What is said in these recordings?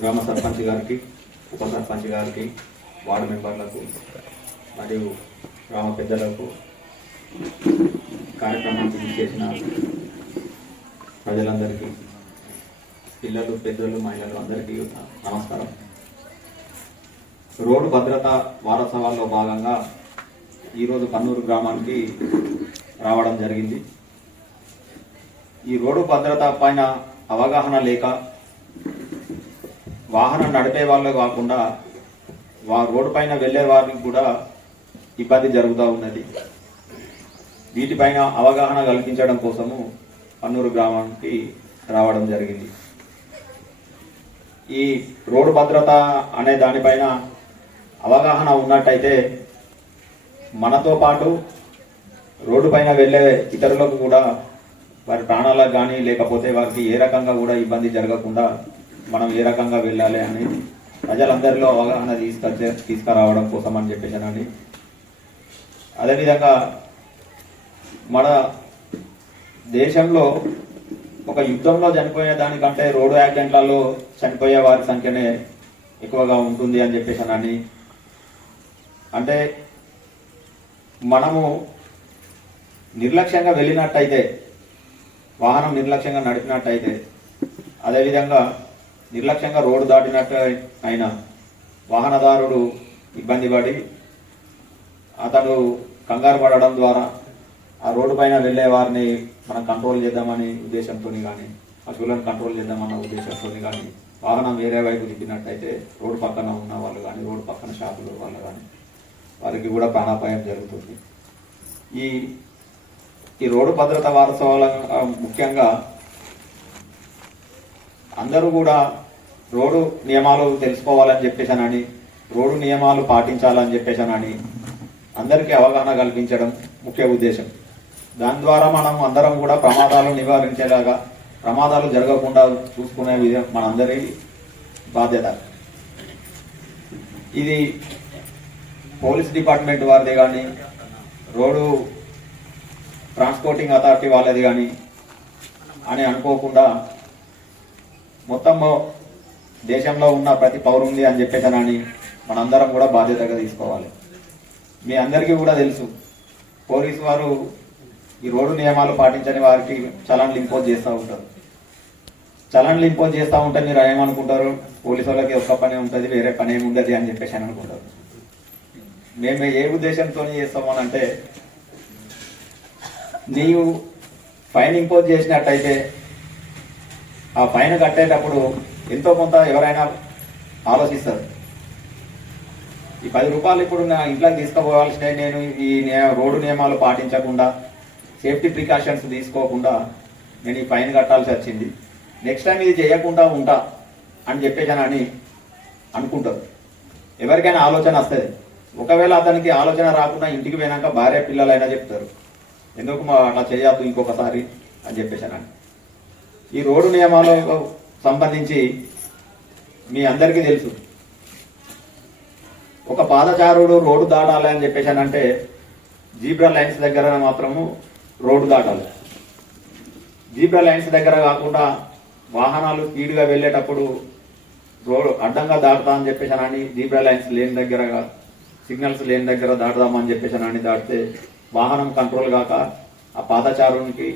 గ్రామ సర్పంచ్ గారికి ఉప సర్పంచ్ గారికి వార్డు మెంబర్లకు మరియు గ్రామ పెద్దలకు కార్యక్రమానికి చేసిన ప్రజలందరికీ పిల్లలు పెద్దలు మహిళలు అందరికీ నమస్కారం. రోడ్డు భద్రత వారోత్సవాల్లో భాగంగా ఈరోజు కన్నూరు గ్రామానికి రావడం జరిగింది. ఈ రోడ్డు భద్రత పైన అవగాహన లేక వాహనం నడిపే వాళ్ళే కాకుండా వా రోడ్డు పైన వెళ్ళే వారికి కూడా ఇబ్బంది జరుగుతూ ఉన్నది. వీటిపైన అవగాహన కల్పించడం కోసము కన్నూరు గ్రామానికి రావడం జరిగింది. ఈ రోడ్డు భద్రత అనే దానిపైన అవగాహన ఉన్నట్టయితే మనతో పాటు రోడ్డు పైన వెళ్ళే ఇతరులకు కూడా వారి ప్రాణాలకు కానీ లేకపోతే వారికి ఏ రకంగా కూడా ఇబ్బంది జరగకుండా మనం ఏ రకంగా వెళ్ళాలి అని ప్రజలందరిలో అవగాహన తీసుకొచ్చే తీసుకురావడం కోసం అని చెప్పేసానండి అదేవిధంగా మన దేశంలో ఒక యుద్ధంలో చనిపోయే దానికంటే రోడ్డు యాక్సిడెంట్లలో చనిపోయే వారి సంఖ్యనే ఎక్కువగా ఉంటుంది అని చెప్పేసానని అంటే మనము నిర్లక్ష్యంగా వెళ్ళినట్టయితే వాహనం నిర్లక్ష్యంగా నడిపినట్టయితే అదేవిధంగా నిర్లక్ష్యంగా రోడ్డు దాటినట్టు అయిన వాహనదారుడు ఇబ్బంది పడి అతడు కంగారు పడడం ద్వారా ఆ రోడ్డు పైన వెళ్ళే వారిని మనం కంట్రోల్ చేద్దామని ఉద్దేశంతో కానీ పశువులను కంట్రోల్ చేద్దామన్న ఉద్దేశంతో కానీ వాహనం వేరే వైపు దిగినట్టయితే రోడ్డు పక్కన ఉన్న వాళ్ళు కానీ రోడ్డు పక్కన షాపులు వాళ్ళు కానీ వారికి కూడా ప్రాణాపాయం జరుగుతుంది. ఈ ఈ రోడ్డు భద్రత వారసత్వాల ముఖ్యంగా అందరూ కూడా రోడ్డు నియమాలు తెలుసుకోవాలని చెప్పేసానని రోడ్డు నియమాలు పాటించాలని చెప్పేసానని అందరికీ అవగాహన కల్పించడం ముఖ్య ఉద్దేశం. దాని ద్వారా మనం అందరం కూడా ప్రమాదాలు నివారించేలాగా ప్రమాదాలు జరగకుండా చూసుకునే విధం మనందరి బాధ్యత. ఇది పోలీస్ డిపార్ట్మెంట్ వారిది కానీ రోడ్డు ట్రాన్స్పోర్టింగ్ అథారిటీ వాళ్ళది కానీ అని అనుకోకుండా మొత్తం దేశంలో ఉన్న ప్రతి పౌరుంది అని చెప్పేసానని మనందరం కూడా బాధ్యతగా తీసుకోవాలి. మీ అందరికీ కూడా తెలుసు. పోలీసు వారు ఈ రోడ్డు నియమాలు పాటించని వారికి చలన్లు ఇంపోజ్ చేస్తూ ఉంటారు. చలన్లు ఇంపోజ్ చేస్తూ ఉంటే మీరు ఏమనుకుంటారు? పోలీసు వాళ్ళకి ఒక్క పని ఉంటుంది వేరే పని ఏమి ఉండదు అని చెప్పేసి అని అనుకుంటారు. మేము ఏ ఉద్దేశంతో చేస్తామనంటే నీవు ఫైన్ ఇంపోజ్ చేసినట్టయితే ఆ ఫైన్ కట్టేటప్పుడు ఎంతో కొంత ఎవరైనా ఆలోచిస్తారు. ఈ పది రూపాయలు ఇప్పుడు నా ఇంట్లోకి తీసుకుపోవాల్సిన నేను ఈ రోడ్డు నియమాలు పాటించకుండా సేఫ్టీ ప్రికాషన్స్ తీసుకోకుండా నేను ఈ ఫైన్ కట్టాల్సి వచ్చింది. నెక్స్ట్ టైం ఇది చేయకుండా ఉంటా అని చెప్పేసానని అనుకుంటారు. ఎవరికైనా ఆలోచన వస్తుంది. ఒకవేళ అతనికి ఆలోచన రాకుండా ఇంటికి పోయినాక భార్య పిల్లలైనా చెప్తారు. ఎందుకు మా అట్లా చేయొద్దు ఇంకొకసారి అని చెప్పేసానని ఈ రోడ్డు నియమాలకు సంబంధించి మీ అందరికీ తెలుసు. ఒక పాదచారుడు రోడ్డు దాటాలి అని చెప్పేసానంటే జీబ్రా లైన్స్ దగ్గర మాత్రము రోడ్డు దాటాలి. జీబ్రా లైన్స్ దగ్గర కాకుండా వాహనాలు స్పీడ్గా వెళ్ళేటప్పుడు రోడ్ అడ్డంగా దాటుతా అని చెప్పేసానని జీబ్రా లైన్స్ లేని దగ్గర సిగ్నల్స్ లేని దగ్గర దాటుదామని చెప్పేసానని దాటితే వాహనం కంట్రోల్ కాక ఆ పాదచారునికి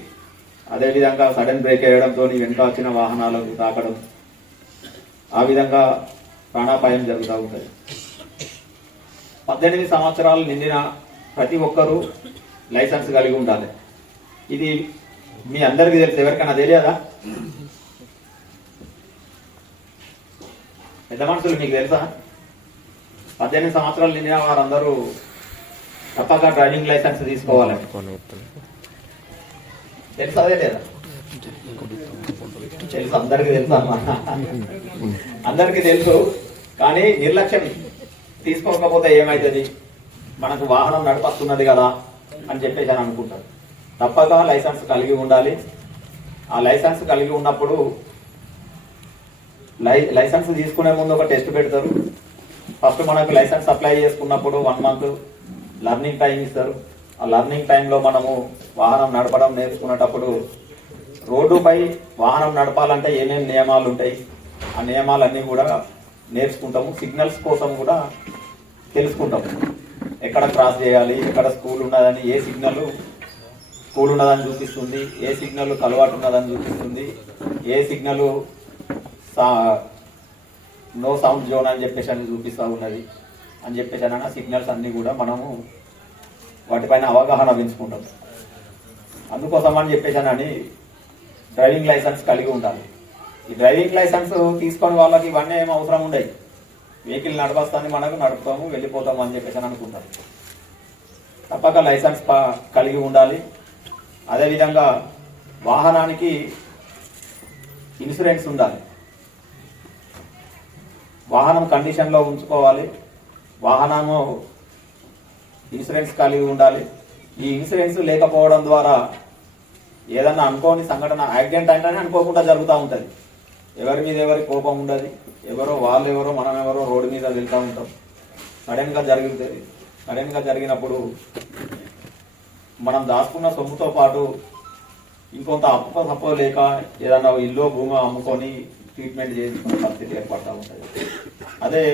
అదేవిధంగా సడన్ బ్రేక్ వేయడంతో వెనుక వచ్చిన వాహనాలకు తాకడం. ఆ విధంగా ప్రాణాపాయం జరుగుతూ ఉంటుంది. పద్దెనిమిది సంవత్సరాలు నిండిన ప్రతి ఒక్కరూ లైసెన్స్ కలిగి ఉండాలి. ఇది మీ అందరికీ తెలుసు. ఎవరికైనా తెలియదా? పెద్ద మనుషులు మీకు తెలుసా? పద్దెనిమిది సంవత్సరాలు నిండిన వారందరూ తప్పక డ్రైవింగ్ లైసెన్స్ తీసుకోవాలని తెలుసా అదే లేదా? తెలుసు అందరికీ తెలుసు అందరికీ తెలుసు కానీ నిర్లక్ష్యం తీసుకోకపోతే ఏమవుతుంది మనకు వాహనం నడపస్తున్నది కదా అని చెప్పేసి అని అనుకుంటారు. తప్పక లైసెన్స్ కలిగి ఉండాలి. ఆ లైసెన్స్ కలిగి ఉన్నప్పుడు లై లైసెన్స్ తీసుకునే ముందు ఒక టెస్ట్ పెడతారు. ఫస్ట్ మనకు లైసెన్స్ అప్లై చేసుకున్నప్పుడు వన్ మంత్ లర్నింగ్ టైం ఇస్తారు. ఆ లర్నింగ్ టైంలో మనము వాహనం నడపడం నేర్చుకునేటప్పుడు రోడ్డుపై వాహనం నడపాలంటే ఏమేమి నియమాలు ఉంటాయి? ఆ నియమాలన్నీ కూడా నేర్చుకుంటాము. సిగ్నల్స్ కోసం కూడా తెలుసుకుంటాము ఎక్కడ క్రాస్ చేయాలి? ఎక్కడ స్కూల్ ఉన్నదని? ఏ సిగ్నల్ స్కూల్ ఉన్నదని చూపిస్తుంది? ఏ సిగ్నల్ కలవాటు ఉన్నదని చూపిస్తుంది? ఏ సిగ్నల్ నో సౌండ్ జోన్ అని చెప్పేసి అని చూపిస్తూ ఉన్నది. అని చెప్పేసి అని సిగ్నల్స్ అన్నీ కూడా మనము వాటిపైన అవగాహన పెంచుకుంటాం. అందుకోసం అని చెప్పేసానని డ్రైవింగ్ లైసెన్స్ కలిగి ఉండాలి. ఈ డ్రైవింగ్ లైసెన్స్ తీసుకొని వాళ్ళకి ఇవన్నీ ఏం అవసరం ఉండవు వెహికల్ నడపస్తాన్ని మనకు నడుపుతాము వెళ్ళిపోతాము అని చెప్పేసి అనుకుంటారు. తప్పక లైసెన్స్ కలిగి ఉండాలి. అదేవిధంగా వాహనానికి ఇన్సూరెన్స్ ఉండాలి. వాహనం కండిషన్లో ఉంచుకోవాలి. వాహనము ఇన్సూరెన్స్ కలిగి ఉండాలి. ఈ ఇన్సూరెన్స్ లేకపోవడం ద్వారా ఏదన్నా అనుకోని సంఘటన యాక్సిడెంట్ అంటేనే అనుకోకుండా జరుగుతూ ఉంటుంది. ఎవరి మీద ఎవరి కోపం ఉండదు. ఎవరో వాళ్ళు ఎవరో మనం ఎవరో రోడ్డు మీద వెళ్తూ ఉంటాం. సడన్గా జరుగుతుంది సడన్గా జరిగినప్పుడు మనం దాచుకున్న సొమ్ముతో పాటు ఇంకొంత అప్పు తప్ప లేక ఏదన్నా ఇల్లు భూమి అమ్ముకొని ట్రీట్మెంట్ చేసుకునే పరిస్థితి ఏర్పడతా ఉంటుంది. అదే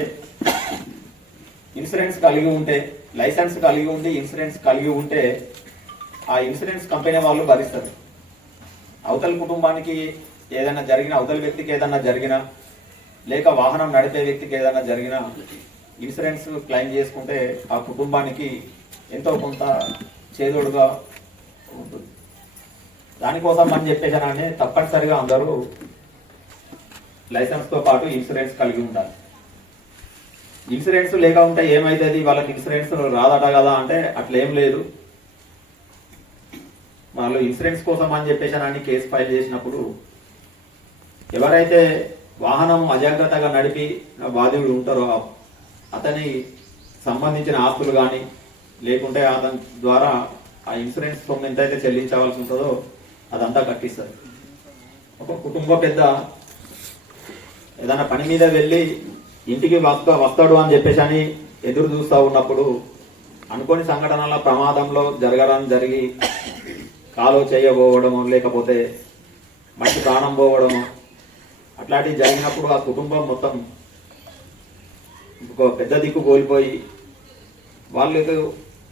ఇన్సూరెన్స్ కలిగి ఉంటే లైసెన్స్ కలిగి ఉండి ఇన్సూరెన్స్ కలిగి ఉంటే ఆ ఇన్సూరెన్స్ కంపెనీ వాళ్ళు భరిస్తారు. అవతల కుటుంబానికి ఏదైనా జరిగిన అవతల వ్యక్తికి ఏదైనా జరిగినా లేక వాహనం నడిపే వ్యక్తికి ఏదైనా జరిగినా ఇన్సూరెన్స్ క్లెయిమ్ చేసుకుంటే ఆ కుటుంబానికి ఎంతో కొంత చేదోడుగా ఉంటుంది. దానికోసం అని చెప్పేసానంటే తప్పనిసరిగా అందరూ లైసెన్స్తో పాటు ఇన్సూరెన్స్ కలిగి ఉండాలి. ఇన్సూరెన్స్ లేక ఉంటే ఏమైతుంది? వాళ్ళకి ఇన్సూరెన్స్ రాదట కదా అంటే అట్లా ఏం లేదు. వాళ్ళు ఇన్సూరెన్స్ కోసం అని చెప్పేసి అని కేసు ఫైల్ చేసినప్పుడు ఎవరైతే వాహనం అజాగ్రత్తగా నడిపి బాధ్యుడు ఉంటారో అతని సంబంధించిన ఆస్తులు కానీ లేకుంటే అతని ద్వారా ఆ ఇన్సూరెన్స్ సొమ్ము ఎంతైతే చెల్లించవలసి ఉంటుందో అదంతా కట్టిస్తారు. ఒక కుటుంబ పెద్ద ఏదైనా పని మీద వెళ్ళి ఇంటికి వస్తా వస్తాడు అని చెప్పేసి అని ఎదురు చూస్తూ ఉన్నప్పుడు అనుకోని సంఘటనల ప్రమాదంలో జరగడం జరిగి కాలో చేయబోవడము లేకపోతే మంచి ప్రాణం పోవడము అట్లాంటివి జరిగినప్పుడు ఆ కుటుంబం మొత్తం ఒక పెద్ద దిక్కు కోల్పోయి వాళ్ళకు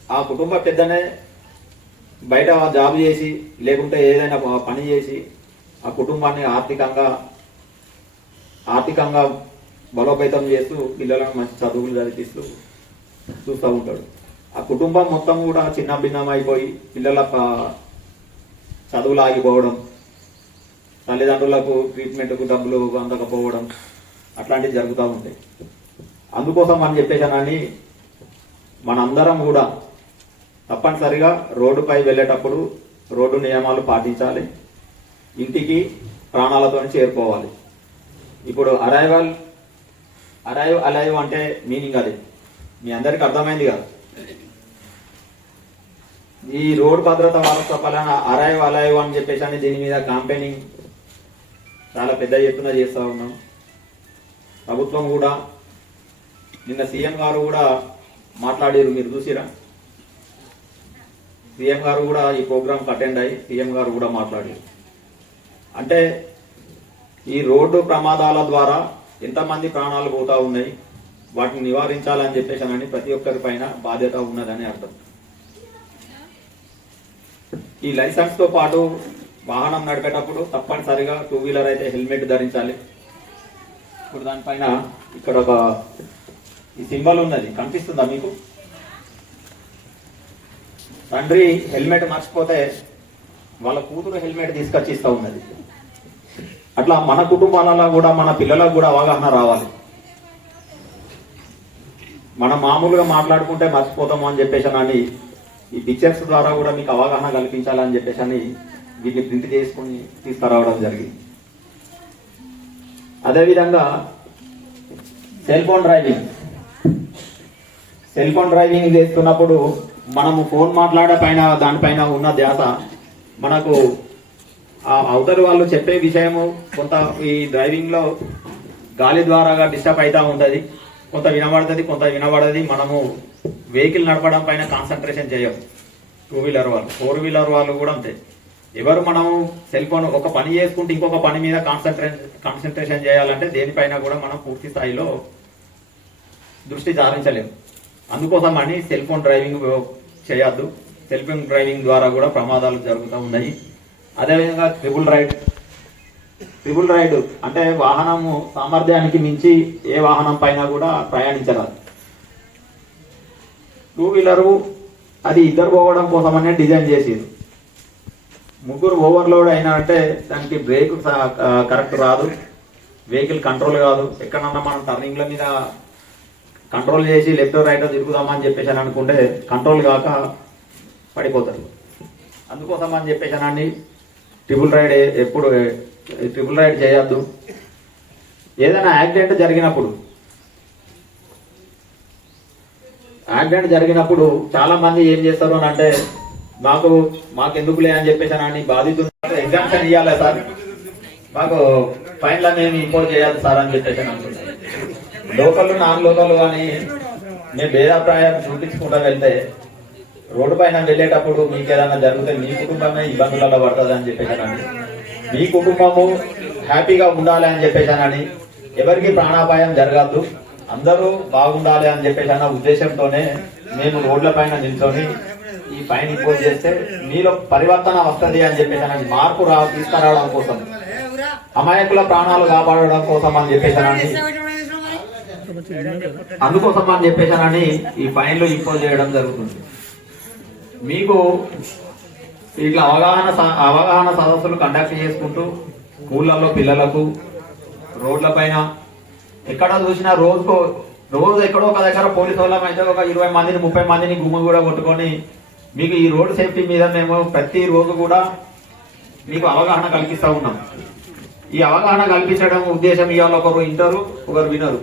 ఆ కుటుంబ పెద్దనే బయట జాబ్ చేసి లేకుంటే ఏదైనా పని చేసి ఆ కుటుంబాన్ని ఆర్థికంగా ఆర్థికంగా బలోపేతం చేస్తూ పిల్లలకు మంచి చదువులు చదివిస్తూ చూస్తూ ఉంటాడు. ఆ కుటుంబం మొత్తం కూడా చిన్న అయిపోయి పిల్లల చదువులు ఆగిపోవడం తల్లిదండ్రులకు ట్రీట్మెంట్కు డబ్బులు అందకపోవడం అట్లాంటివి జరుగుతూ ఉంటాయి. అందుకోసం అని చెప్పేసానని మనందరం కూడా తప్పనిసరిగా రోడ్డుపై వెళ్ళేటప్పుడు రోడ్డు నియమాలు పాటించాలి. ఇంటికి ప్రాణాలతో చేరుకోవాలి. ఇప్పుడు అరైవల్ అరైవ్ అలైవ్ అంటే మీనింగ్ అది. మీ అందరికి అర్థమైంది కదా? ఈ రోడ్ భద్రత వారసత్వ పాలన అరైవ్ అలైవ్ అని చెప్పేసి అని దీని మీద కంపెనీ చాలా పెద్ద ఎత్తున చేస్తూ ఉన్నాం. ప్రభుత్వం కూడా నిన్న సీఎం గారు కూడా మాట్లాడారు. మీరు చూసిరా? సీఎం గారు కూడా ఈ ప్రోగ్రామ్ అటెండ్ అయ్యి సీఎం గారు కూడా మాట్లాడారు. అంటే ఈ రోడ్డు ప్రమాదాల ద్వారా ఎంతమంది ప్రాణాలు పోతా ఉన్నాయి వాటిని నివారించాలని చెప్పేసి అని ప్రతి ఒక్కరి పైన బాధ్యత ఉన్నదని అర్థం. ఈ లైసెన్స్తో పాటు వాహనం నడిపేటప్పుడు తప్పనిసరిగా టూ వీలర్ అయితే హెల్మెట్ ధరించాలి. ఇప్పుడు దానిపైన ఇక్కడ ఒక ఈ సింబల్ ఉన్నది. కనిపిస్తుందా మీకు? తండ్రి హెల్మెట్ మర్చిపోతే వాళ్ళ కూతురు హెల్మెట్ తీసుకొచ్చి ఇస్తా ఉన్నది. అట్లా మన కుటుంబాలలో కూడా మన పిల్లలకు కూడా అవగాహన రావాలి. మనం మామూలుగా మాట్లాడుకుంటే మర్చిపోతాము అని చెప్పేసి ఈ పిక్చర్స్ ద్వారా కూడా మీకు అవగాహన కల్పించాలని చెప్పేసి అని వీటిని ప్రింట్ చేసుకుని తీసుకురావడం జరిగింది. అదేవిధంగా cell phone driving cell phone driving చేస్తున్నప్పుడు మనము ఫోన్ మాట్లాడే పైన దానిపైన ఉన్న ధ్యాస మనకు అవతలి వాళ్ళు చెప్పే విషయము కొంత ఈ డ్రైవింగ్లో గాలి ద్వారాగా డిస్టర్బ్ అవుతా ఉంటది. కొంత వినబడుతుంది కొంత వినబడది. మనము వెహికల్ నడపడం పైన కాన్సన్ట్రేషన్ చేయం. టూ వీలర్ వాళ్ళు. ఫోర్ వీలర్ వాళ్ళు కూడా అంతే. ఎవరు మనం సెల్ ఫోన్ ఒక పని చేసుకుంటే ఇంకొక పని మీద కాన్సన్ట్రేషన్ కాన్సన్ట్రేషన్ చేయాలంటే దేనిపైన కూడా మనం పూర్తి స్థాయిలో దృష్టి సారించలేము అందుకోసం అని సెల్ ఫోన్ డ్రైవింగ్ చేయొద్దు. సెల్ ఫోన్ డ్రైవింగ్ ద్వారా కూడా ప్రమాదాలు జరుగుతూ ఉన్నాయి. అదేవిధంగా ట్రిపుల్ రైడ్ ట్రిపుల్ రైడ్ అంటే వాహనము సామర్థ్యానికి మించి ఏ వాహనం పైన కూడా ప్రయాణించరాదు. టూ వీలరు అది ఇద్దరు పోవడం కోసమనే డిజైన్ చేసేది. ముగ్గురు ఓవర్లోడ్ అయినా అంటే దానికి బ్రేక్ కరెక్ట్ రాదు. వెహికల్ కంట్రోల్ కాదు. ఎక్కడన్నా మనం టర్నింగ్ల మీద కంట్రోల్ చేసి లెఫ్ట్ రైట్ తిరుగుదామని చెప్పేసి అని అనుకుంటే కంట్రోల్ కాక పడిపోతారు. అందుకోసం అని చెప్పేసానండి ట్రిపుల్ రైడ్ ఎప్పుడు ట్రిపుల్ రైడ్ చేయొద్దు. ఏదైనా యాక్సిడెంట్ జరిగినప్పుడు యాక్సిడెంట్ జరిగినప్పుడు చాలా మంది ఏం చేస్తారు అని అంటే మాకు మాకెందుకులే అని చెప్పేసి అని బాధితులు ఎగ్జామ్షన్ ఇవ్వాలి సార్? మాకు ఫైన్ల మేము ఇంపోజ్ చేయాలి సార్ అని చెప్పేసి అని అంటున్నారు. లోకల్ నాన్ లోకల్ కానీ మేము భేదాభిప్రాయం చూపించుకుంటా వెళ్తే రోడ్డు పైన వెళ్ళేటప్పుడు మీకు ఏదైనా జరిగితే మీ కుటుంబమే ఇబ్బందులలో పడుతుంది అని చెప్పేసానని మీ కుటుంబము హ్యాపీగా ఉండాలి అని చెప్పేసానని ఎవరికి ప్రాణాపాయం జరగద్దు. అందరూ బాగుండాలి అని చెప్పేసి అన్న ఉద్దేశంతోనే మేము రోడ్ల పైన నిల్చొని ఈ పైన ఇంపోజ్ చేస్తే మీలో పరివర్తన వస్తుంది అని చెప్పేసానని మార్పు రా తీసుకురావడం కోసం అమాయకుల ప్రాణాలు కాపాడడం కోసం అని చెప్పేసానని అందుకోసం అని చెప్పేసానని ఈ ఫైన్లు ఇంపోజ్ చేయడం జరుగుతుంది. మీకు ఇట్లా అవగాహన స- అవగాహన సదస్సులు కండక్ట్ చేసుకుంటూ స్కూళ్ళల్లో పిల్లలకు రోడ్ల పైన ఎక్కడ చూసినా రోజుకో రోజు ఎక్కడో ఒక దగ్గర పోలీసు వాళ్ళం అయితే ఒక ఇరవై మందిని ముప్పై మందిని గుమ్మ కూడా కొట్టుకొని మీకు ఈ రోడ్ సేఫ్టీ మీద మేము ప్రతి రోజు కూడా మీకు అవగాహన కల్పిస్తూ ఉన్నాం. ఈ అవగాహన కల్పించడం ఉద్దేశం ఇవాళ ఒకరు వింటారు ఒకరు వినరు.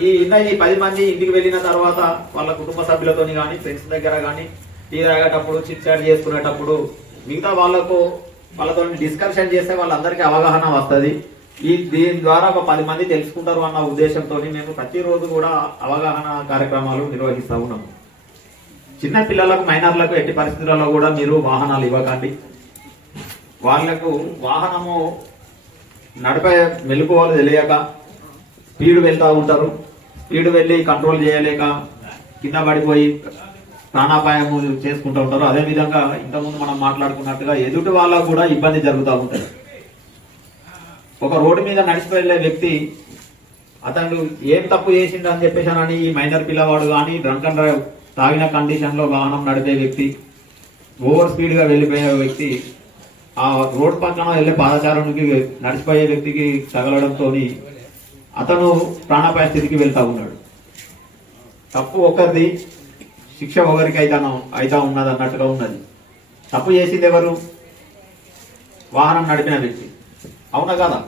ఈ ఇన్న ఈ పది మంది ఇంటికి వెళ్ళిన తర్వాత వాళ్ళ కుటుంబ సభ్యులతోని కానీ ఫ్రెండ్స్ దగ్గర కానీ టీ తాగేటప్పుడు చిట్ చాట్ చేసుకునేటప్పుడు మిగతా వాళ్ళకు వాళ్ళతో డిస్కషన్ చేస్తే వాళ్ళందరికీ అవగాహన వస్తుంది. ఈ దీని ద్వారా ఒక పది మంది తెలుసుకుంటారు అన్న ఉద్దేశంతో మేము ప్రతిరోజు కూడా అవగాహన కార్యక్రమాలు నిర్వహిస్తూ ఉన్నాము చిన్న పిల్లలకు మైనర్లకు ఎట్టి పరిస్థితులలో కూడా మీరు వాహనాలు ఇవ్వకండి. వాళ్ళకు వాహనము నడిపే మెలకువలు తెలియక స్పీడ్ వెళ్తూ ఉంటారు. స్పీడ్ వెళ్ళి కంట్రోల్ చేయలేక కింద పడిపోయి ప్రాణాపాయము చేసుకుంటూ ఉంటారు. అదే విధంగా ఇంతకుముందు మనం మాట్లాడుకున్నట్టుగా ఎదుటి వాళ్ళకు కూడా ఇబ్బంది జరుగుతూ ఉంటుంది. ఒక రోడ్డు మీద నడిచి వెళ్ళే వ్యక్తి అతను ఏం తప్పు చేసిండు అని చెప్పేసానని ఈ మైనర్ పిల్లవాడు కానీ డ్రంక్ అండ్ డ్రైవ్ తాగిన కండిషన్లో వాహనం నడిపే వ్యక్తి ఓవర్ స్పీడ్గా వెళ్ళిపోయే వ్యక్తి ఆ రోడ్ పక్కన వెళ్ళే పాదచారునికి నడిచిపోయే వ్యక్తికి తగలడంతో అతను ప్రాణాపాయ స్థితికి వెళ్తా ఉన్నాడు. తప్పు ఒకరిది శిక్ష ఒకరికి అయితే అయితా ఉన్నది అన్నట్టుగా ఉన్నది. తప్పు చేసింది ఎవరు? వాహనం నడిపిన వ్యక్తి. అవునా కదా?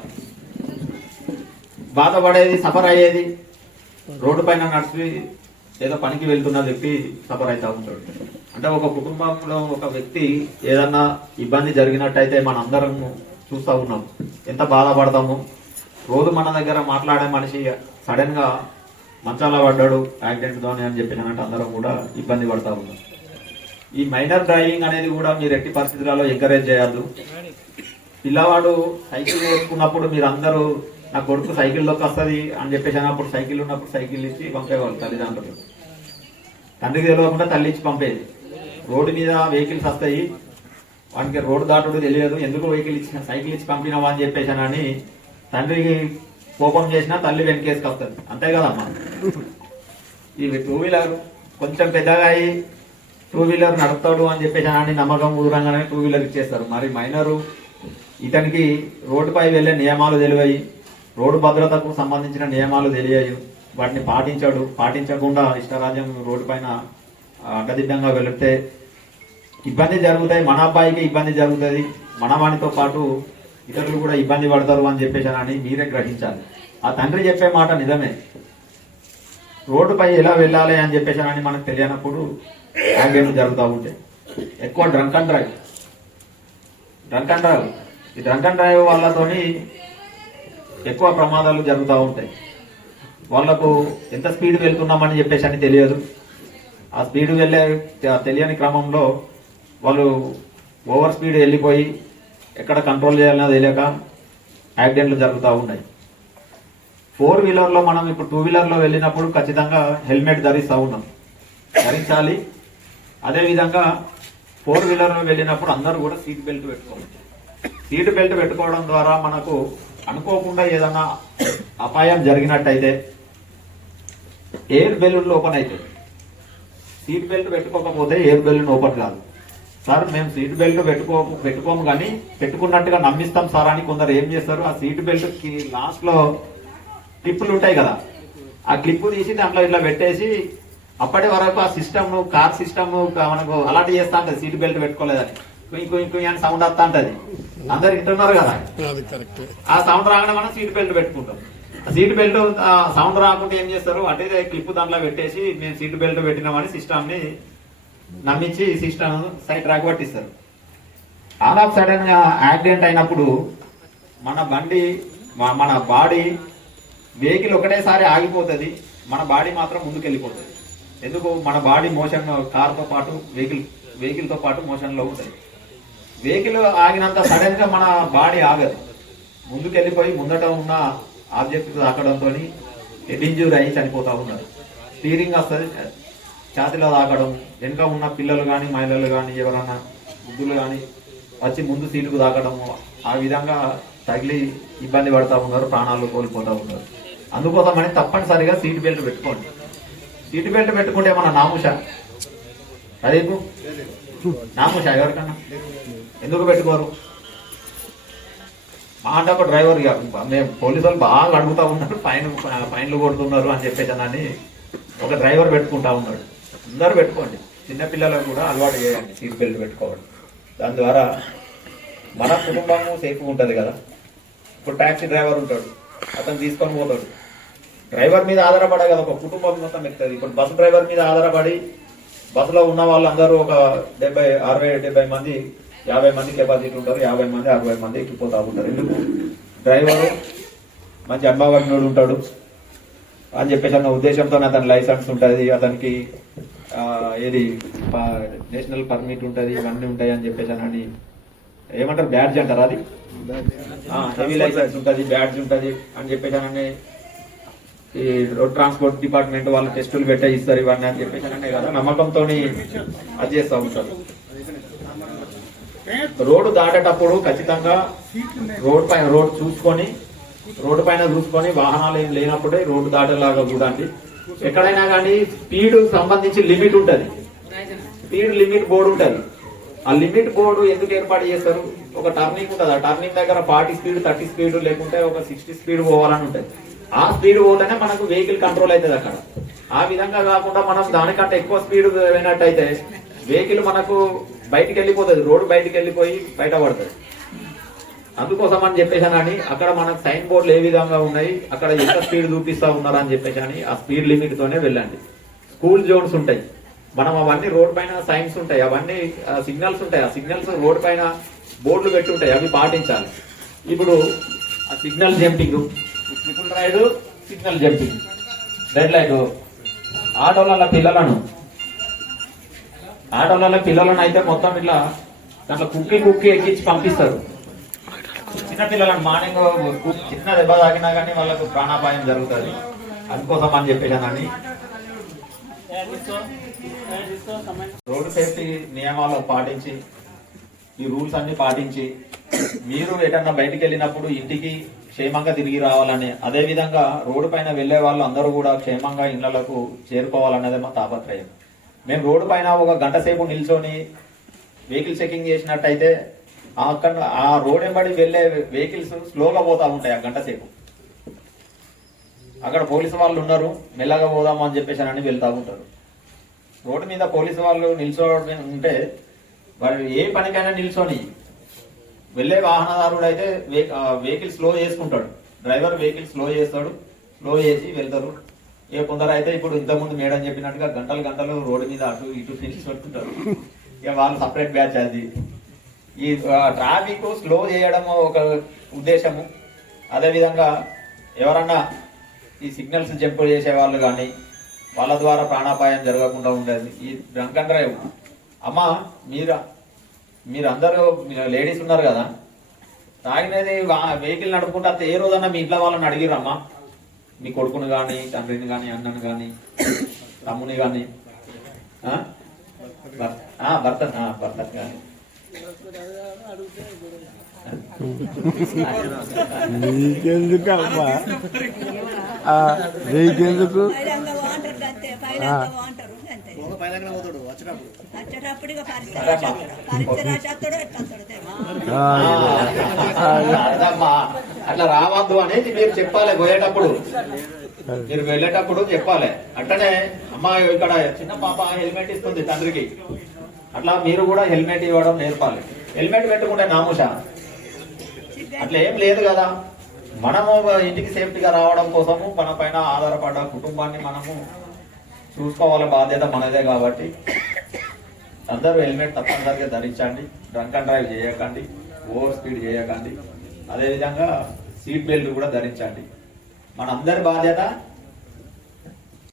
బాధపడేది సఫర్ అయ్యేది రోడ్డు పైన నడిచి ఏదో పనికి వెళ్తున్న వ్యక్తి సఫర్ అవుతా ఉంటాడు. అంటే ఒక కుటుంబంలో ఒక వ్యక్తి ఏదన్నా ఇబ్బంది జరిగినట్టయితే మన అందరం చూస్తూ ఉన్నాం. ఎంత బాధపడతాము? రోజు మన దగ్గర మాట్లాడే మనిషి సడన్గా మంచాల పడ్డాడు యాక్సిడెంట్ తోని అని చెప్పినామంటే అందరం కూడా ఇబ్బంది పడతా ఉన్నాం. ఈ మైనర్ డ్రైవింగ్ అనేది కూడా మీరు ఎట్టి పరిస్థితులలో ఎంకరేజ్ చేయద్దు. పిల్లవాడు సైకిల్ వేసుకున్నప్పుడు మీరు అందరూ నా కొడుకు సైకిల్లోకి వస్తుంది అని చెప్పేసి అన్నప్పుడు సైకిల్ ఉన్నప్పుడు సైకిల్ ఇచ్చి పంపేవాళ్ళు తల్లిదండ్రులు. తండ్రికి తెలియకుండా తల్లి ఇచ్చి పంపేది. రోడ్డు మీద వెహికల్స్ వస్తాయి. వానికి రోడ్డు దాటుడు తెలియదు. ఎందుకు వెహికల్ ఇచ్చిన సైకిల్ ఇచ్చి పంపినావా అని చెప్పేసానని తండ్రికి కోపం చేసినా తల్లి వెనకేసుకు వస్తుంది అంతే కదమ్మా. ఇవి టూ వీలర్ కొంచెం పెద్దగా అయ్యి టూ వీలర్ నడుపుతాడు అని చెప్పేసి అని నమ్మకం ఊరంగానే టూ వీలర్ ఇచ్చేస్తారు. మరి మైనరు ఇతనికి రోడ్డుపై వెళ్ళే నియమాలు తెలివాయి రోడ్డు భద్రతకు సంబంధించిన నియమాలు తెలియవు వాటిని పాటించాడు. పాటించకుండా ఇష్టరాజ్యం రోడ్డు పైన అడ్డదిడ్డంగా వెళితే ఇబ్బంది జరుగుతాయి. మన అబ్బాయికి ఇబ్బంది జరుగుతుంది. మనవాణితో పాటు ఇతరులు కూడా ఇబ్బంది పడతారు అని చెప్పేసి అని మీరే గ్రహించాలి. ఆ తండ్రి చెప్పే మాట నిజమే. రోడ్డుపై ఎలా వెళ్ళాలి అని చెప్పేసి అని మనకు తెలియనప్పుడు యాక్సిడెంట్ జరుగుతూ ఉంటాయి ఎక్కువ drunk and drive. Drunk and drive. ఈ డ్రంక్ అండ్ డ్రైవ్ వాళ్ళతోని ఎక్కువ ప్రమాదాలు జరుగుతూ ఉంటాయి. వాళ్ళకు ఎంత స్పీడ్ వెళ్తున్నామని చెప్పేసి అని తెలియదు. ఆ స్పీడ్ వెళ్ళే తెలియని క్రమంలో వాళ్ళు ఓవర్ స్పీడ్ వెళ్ళిపోయి ఎక్కడ కంట్రోల్ చేయాలన్నా తెలియక యాక్సిడెంట్లు జరుగుతూ ఉన్నాయి. ఫోర్ వీలర్లో మనం ఇప్పుడు టూ వీలర్లో వెళ్ళినప్పుడు ఖచ్చితంగా హెల్మెట్ ధరిస్తూ ఉన్నాం. ధరించాలి. అదేవిధంగా ఫోర్ వీలర్లో వెళ్ళినప్పుడు అందరూ కూడా సీట్ బెల్ట్ పెట్టుకోవాలి. సీట్ బెల్ట్ పెట్టుకోవడం ద్వారా మనకు అనుకోకుండా ఏదన్నా అపాయం జరిగినట్టయితే ఎయిర్ బెలూన్ ఓపెన్ అవుతుంది. సీట్ బెల్ట్ పెట్టుకోకపోతే ఎయిర్ బెలూన్ ఓపెన్ కాదు. సార్ మేము సీట్ బెల్ట్ పెట్టుకో పెట్టుకోము కానీ పెట్టుకున్నట్టుగా నమ్మిస్తాం సార్ అని కొందరు ఏం చేస్తారు ఆ సీట్ బెల్ట్కి లాస్ట్లో క్లిప్పులు ఉంటాయి కదా. ఆ క్లిప్ తీసి దాంట్లో ఇట్లా పెట్టేసి అప్పటి వరకు ఆ సిస్టమ్ కార్ సిస్టమ్ మనకు అలాంటి చేస్తా ఉంటది సీట్ బెల్ట్ పెట్టుకోలేదని. కుయ్ కుయ్ కుయ్ అని సౌండ్ వస్తా ఉంటది. అందరు వింటున్నారు కదా? ఆ సౌండ్ రాగానే మనం సీట్ బెల్ట్ పెట్టుకుంటాం. సీట్ బెల్ట్ సౌండ్ రాకుండా ఏం చేస్తారు అటే క్లిప్ దాంట్లో పెట్టేసి మేము సీట్ బెల్ట్ పెట్టినామని సిస్టమ్ని నమ్మించి సిస్టమ్ సైట్ రాగొట్టిస్తారు. ఆల్ ఆఫ్ సడన్గా యాక్సిడెంట్ అయినప్పుడు మన బండి మన బాడీ వెహికల్ ఒకటేసారి ఆగిపోతుంది. మన బాడీ మాత్రం ముందుకెళ్ళిపోతుంది. ఎందుకు? మన బాడీ మోషన్ కార్తో పాటు వెహికల్ వెహికల్తో పాటు మోషన్లో ఉంటుంది. వెహికల్ ఆగినంత సడన్గా మన బాడీ ఆగదు. ముందుకెళ్ళిపోయి ముందట ఉన్న ఆబ్జెక్ట్ తాకడంతో హెడ్ ఇంజూరీ అయ్యి చనిపోతా ఉన్నారు. స్టీరింగ్ వస్తుంది. ఛాతీలో తాకడం వెనుక ఉన్న పిల్లలు కానీ మహిళలు కానీ ఎవరన్నా బుద్ధులు కానీ వచ్చి ముందు సీటుకు తాకడము ఆ విధంగా తగిలి ఇబ్బంది పడతా ఉన్నారు ప్రాణాలు కోల్పోతూ ఉన్నారు. అందుకోసమని తప్పనిసరిగా సీట్ బెల్ట్ పెట్టుకోండి. సీట్ బెల్ట్ పెట్టుకుంటే మన నాముష? రేపు నాముష ఎవరికన్నా? ఎందుకు పెట్టుకోరు? మా అంటే ఒక డ్రైవర్ ఇక మేము పోలీసు వాళ్ళు బాగా అడుగుతా ఉన్నారు ఫైన్ ఫైన్లు కొడుతున్నారు అని చెప్పేసి ఒక డ్రైవర్ పెట్టుకుంటా ఉన్నాడు. అందరూ పెట్టుకోండి. చిన్నపిల్లలకు కూడా అలవాటు చేయండి సీట్ బెల్ట్ పెట్టుకోవడం. దాని ద్వారా మన కుటుంబము సేఫ్గా ఉంటుంది కదా. ఇప్పుడు ట్యాక్సీ డ్రైవర్ ఉంటాడు అతను తీసుకొని పోతాడు. డ్రైవర్ మీద ఆధారపడే కదా ఒక కుటుంబం మొత్తం ఎక్కుతుంది. ఇప్పుడు బస్సు డ్రైవర్ మీద ఆధారపడి బస్సులో ఉన్న వాళ్ళందరూ ఒక డెబ్బై అరవై డెబ్బై మంది యాభై మంది కెపాసిటీ ఉంటారు. యాభై మంది అరవై మంది ఎక్కిపోతా ఉంటారు. ఎందుకు? డ్రైవరు మంచి అమ్మవారి ఉంటాడు. అని చెప్పేసి అన్న ఉద్దేశంతో అతని లైసెన్స్ ఉంటుంది. అతనికి ఏది? నేషనల్ పర్మిట్ ఉంటుంది ఇవన్నీ ఉంటాయి అని చెప్పేసి అని ఏమంటారు? బ్యాడ్జ్ అంటారా అది? హెవీ లైసెన్స్ ఉంటుంది బ్యాడ్జ్ ఉంటుంది అని చెప్పేసి అని ఈ రోడ్ ట్రాన్స్పోర్ట్ డిపార్ట్మెంట్ వాళ్ళు టెస్టులు పెట్టే ఇస్తారు ఇవన్నీ అని చెప్పేసి అనే కదా నమ్మకంతో అది చేస్తూ ఉంటారు. రోడ్డు దాటేటప్పుడు ఖచ్చితంగా రోడ్ పైన రోడ్ చూసుకొని రోడ్డు పైన చూసుకొని వాహనాలు ఏం లేనప్పుడే రోడ్డు దాటేలాగా చూడండి. ఎక్కడైనా కానీ స్పీడ్ సంబంధించి లిమిట్ ఉంటుంది. స్పీడ్ లిమిట్ బోర్డు ఉంటుంది. ఆ లిమిట్ బోర్డు ఎందుకు ఏర్పాటు చేస్తారు? ఒక టర్నింగ్ ఉంటుంది. ఆ టర్నింగ్ దగ్గర ఫార్టీ స్పీడ్ థర్టీ స్పీడ్ లేకుంటే ఒక సిక్స్టీ స్పీడ్ పోవాలని ఉంటుంది. ఆ స్పీడ్ పోతేనే మనకు వెహికల్ కంట్రోల్ అవుతుంది అక్కడ. ఆ విధంగా కాకుండా మనం దానికంటే ఎక్కువ స్పీడ్ పోయినట్టయితే వెహికల్ మనకు బయటికి వెళ్ళిపోతుంది. రోడ్డు బయటికి వెళ్ళిపోయి బయట పడుతుంది. అందుకోసం అని చెప్పేసానని అక్కడ మనకు సైన్ బోర్డులు ఏ విధంగా ఉన్నాయి అక్కడ ఎంత స్పీడ్ చూపిస్తా ఉన్నారని అని చెప్పేసి అని ఆ స్పీడ్ లిమిట్ తోనే వెళ్ళండి. స్కూల్ జోన్స్ ఉంటాయి. మనం అవన్నీ రోడ్ పైన సైన్స్ ఉంటాయి. అవన్నీ సిగ్నల్స్ ఉంటాయి. ఆ సిగ్నల్స్ రోడ్ పైన బోర్డులు పెట్టి ఉంటాయి అవి పాటించాలి. ఇప్పుడు ఆ signal jumping. Triple ride signal jumping. Red light. ఆటోల పిల్లలను ఆటోలలో పిల్లలను అయితే మొత్తం ఇట్లా దాంట్లో కుక్కి కుక్కి ఎక్కించి పంపిస్తారు. చిన్న పిల్లలను మార్నింగ్ చిన్న దెబ్బ తాకినా కానీ వాళ్ళకు ప్రాణాపాయం జరుగుతుంది. అందుకోసం అని చెప్పేసానని రోడ్డు సేఫ్టీ నియమాలు పాటించి ఈ రూల్స్ అన్ని పాటించి మీరు ఎటన్నా బయటికి వెళ్ళినప్పుడు ఇంటికి క్షేమంగా తిరిగి రావాలని అదే విధంగా రోడ్డు పైన వెళ్ళే వాళ్ళు అందరూ కూడా క్షేమంగా ఇళ్ళకు చేరుకోవాలన్నదే మా తాపత్రయం. మేము రోడ్డు పైన ఒక గంట సేపు నిల్చొని వెహికల్ చెకింగ్ చేసినట్టయితే అక్కడ ఆ రోడ్ వెంబడి వెళ్ళే వెహికల్స్ స్లోగా పోతా ఉంటాయి ఆ గంట సేపు. అక్కడ పోలీసు వాళ్ళు ఉన్నారు మెల్లగా పోదాము అని చెప్పేసి అని వెళ్తా ఉంటారు. రోడ్డు మీద పోలీసు వాళ్ళు నిల్చోవడం ఉంటే వారు ఏ పనికైనా నిల్చొని వెళ్ళే వాహనదారుడు అయితే వెహికల్ స్లో చేసుకుంటాడు. డ్రైవర్ వెహికల్ స్లో చేస్తాడు స్లో చేసి వెళ్తారు. ఇక కొందరు అయితే ఇప్పుడు ఇంతకుముందు మేడం చెప్పినట్టుగా గంటలు గంటలు రోడ్డు మీద అటు ఇటు నిల్చొడుతుంటారు ఇక వాళ్ళు సపరేట్ బ్యాచ్ అది. ఈ ట్రాఫిక్ స్లో చేయడము ఒక ఉద్దేశము. అదేవిధంగా ఎవరన్నా ఈ సిగ్నల్స్ జంప్ చేసే వాళ్ళు కానీ వాళ్ళ ద్వారా ప్రాణాపాయం జరగకుండా ఉండేది. ఈ డ్రంక్ అండ్ డ్రైవ్. అమ్మ మీరా మీరు అందరూ లేడీస్ ఉన్నారు కదా తాగినది వెహికల్ నడుపుకుంటే అంత ఏ రోజన్నా మీ ఇంట్లో వాళ్ళని అడిగిరమ్మా మీ కొడుకుని కానీ తండ్రిని కానీ అన్నని కానీ తమ్ముని కానీ భర్త ఆ, భర్త కానీ నీకెందుకు? అమ్మా నీకెందుకు అట్లా రావద్దు అనేది మీరు చెప్పాలి పోయేటప్పుడు. మీరు వెళ్ళేటప్పుడు చెప్పాలి. అట్టనే అమ్మా ఇక్కడ చిన్న పాప హెల్మెట్ ఇస్తుంది తండ్రికి. అట్లా మీరు కూడా హెల్మెట్ ఇవ్వడం నేర్పాలి. హెల్మెట్ పెట్టుకుంటే నాముష? అట్లా ఏం లేదు కదా. మనము ఇంటికి సేఫ్టీగా రావడం కోసము మన పైన ఆధారపడ్డ కుటుంబాన్ని మనము చూసుకోవాలి బాధ్యత మనదే కాబట్టి. అందరూ హెల్మెట్ తప్పనిసరిగా ధరించండి డ్రంక్ అండ్ డ్రైవ్ చేయకండి ఓవర్ స్పీడ్ చేయకండి. అదేవిధంగా సీట్ బెల్ట్ కూడా ధరించండి. మనందరి బాధ్యత